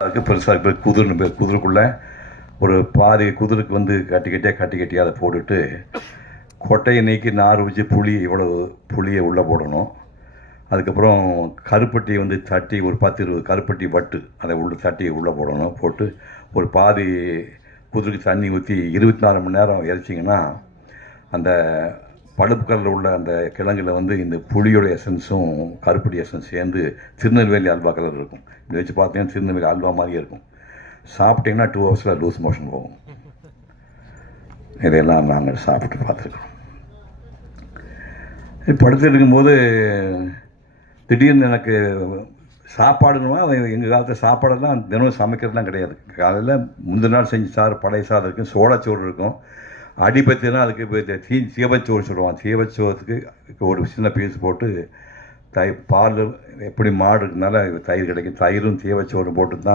அதுக்கு பெருசாக பேர் குதிர்னு பேர். குதிரைக்குள்ளே ஒரு பாதி குதிருக்கு வந்து கட்டி அதை போட்டுட்டு கொட்டையை நீக்கி நார் வச்சு இவ்வளவு புளியை உள்ளே போடணும். அதுக்கப்புறம் கருப்பட்டி வந்து தட்டி ஒரு 10-20 கருப்பட்டி வட்டு அதை தட்டி உள்ளே போடணும். போட்டு ஒரு பாதி குதிரைக்கு தண்ணி ஊற்றி 24 மணி நேரம் இறைச்சிங்கன்னா அந்த பழுப்புக்கல்லில் உள்ள அந்த கிழங்குல வந்து இந்த புளியோட எசன்ஸும் கருப்பட்டி எசன்ஸ் சேர்ந்து திருநெல்வேலி அல்வா கலர் இருக்கும். இப்படி வச்சு பார்த்தீங்கன்னா திருநெல்வேலி அல்வா மாதிரியே இருக்கும். சாப்பிட்டிங்கன்னா 2 ஹவர்ஸில் லூஸ் மோஷன் போகும். இதையெல்லாம் நாங்கள் சாப்பிட்டு பார்த்துருக்கோம். படுத்து இருக்கும்போது திடீர்னு எனக்கு சாப்பாடுன்னா எங்கள் காலத்தில் சாப்பாடெல்லாம் தினமும் சமைக்கிறதுலாம் கிடையாது. காலையில் முந்தின நாள் செஞ்சு பழைய சாதம் இருக்கும், சோளச்சோறு இருக்கும். அடிபத்தினா அதுக்கு இப்போ சீவச்சோறு சொல்லுவாங்க. சீவச்சோறுக்கு ஒரு சின்ன பீஸ் போட்டு பால் எப்படி மாடு இருக்கனால தயிர் கிடைக்கும், தயிரும் சீவச்சோறும் போட்டு தான்